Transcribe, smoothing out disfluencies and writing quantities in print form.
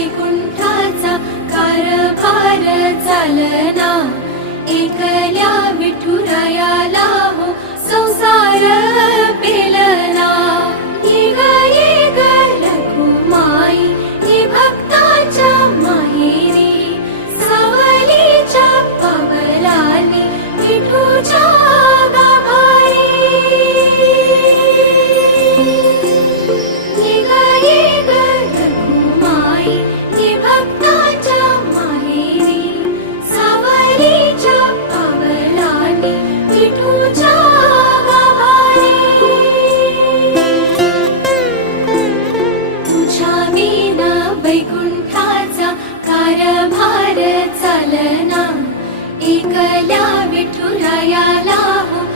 वैकुंठाचा कारभार चालना, एकल्या विठुरायाला हो संसार पेलना। ये ग रघुमाई ही भक्ताच्या माहेरी, सावलीच्या पावलांनी विठूच्या गाभारी। ये ग रघुमाई ही भक्ताच्या माहेरी, सावलीच्या पावलांनी विठूच्या गाभारी। तुझ्या विना वैकुंठाचा कारभार चालना, एकल्या विठुरायाला हो